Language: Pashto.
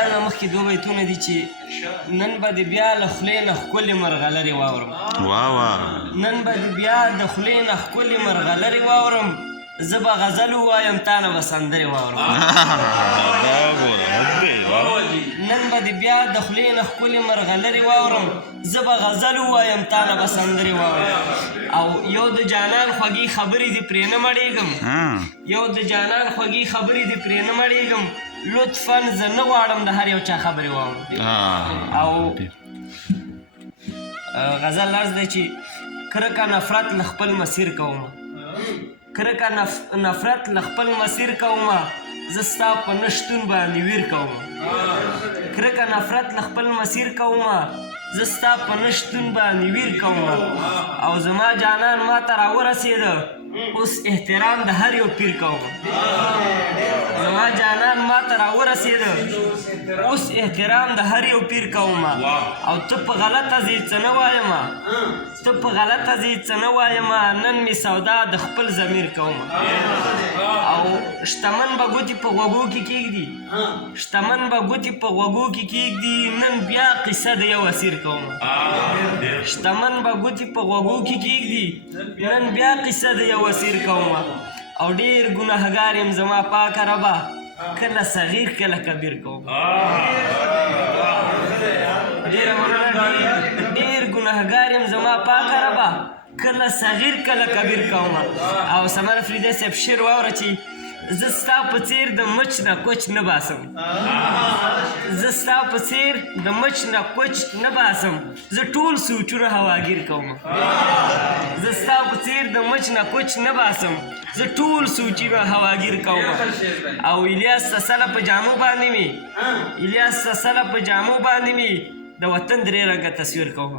غزل نه مخکې دوه بیتونه دي چې نن به د بیا له خولې نه ښکلې مرغلرې واورم نن به د بیا د خولې نه ښکلې مرغلرې واورم زه به غزل ووایم تا نه به سندرې واورم نن به د بیا د خولې نه ښکلې مرغلرې واورم زه به غزل ووایم تا نه به سندرې واورم او یو د جانان خوږې خبرې دې پرې نه مړېږم یو د جانان خوږې خبرې دې پرې نه مړېږم لطفا زه نه غواړم د هر یو چا خبرې واورم او غزل عرض دی چې کرکه نفرت له خپل مسیر کومه کرکه نفرت له خپل مسیر کومه زه ستا په نه شتون باندې ویر کومه کرکه نفرت له خپل مسیر کومه زه ستا په نه شتون باندې ویر کومه او زما جانان ما ته راورسېده اوس احترام د هر یو پیر کومه زما جانان ما ته راورسېده اوس احترام د هر یو پیر کومه او ته په غلطه ځې څه نه وایمه ته په غلطه ځې څه نه وایمه نن مې سودا د خپل ضمیر کومه او شتمن به ګوتې په غوږو کې کېږدي شتمن به ګوتې په غوږو کې کېږدي نن بیا قصه د یو اسیر کومه شتمن به ګوتې په غوږو کې کېږدي نن بیا قصه د یو اسیر کومه او ډېر ګناهګار یم زما پاکه ربه کله صغیر کله کبیر کوم ډېر ګناهګار یم زما پاکه ربه کله صغیر کله کبیر کوم او سمر فریدی صاحب شعر واوره چې زه ستا په څېر د مچ نه کوچ نه باسم زه ستا په څېر د مچ نه کوچ نه باسم زه ټول سوچونه هواګیر کوم زه ستا په څېر د مچ نه کوچ نه باسم زه ټول سوچونه هواګیر کوم او الیاس سسله په جامو باندې مې الیاس سسله په جامو باندې مې د وطن درې رنګه تصویر کوم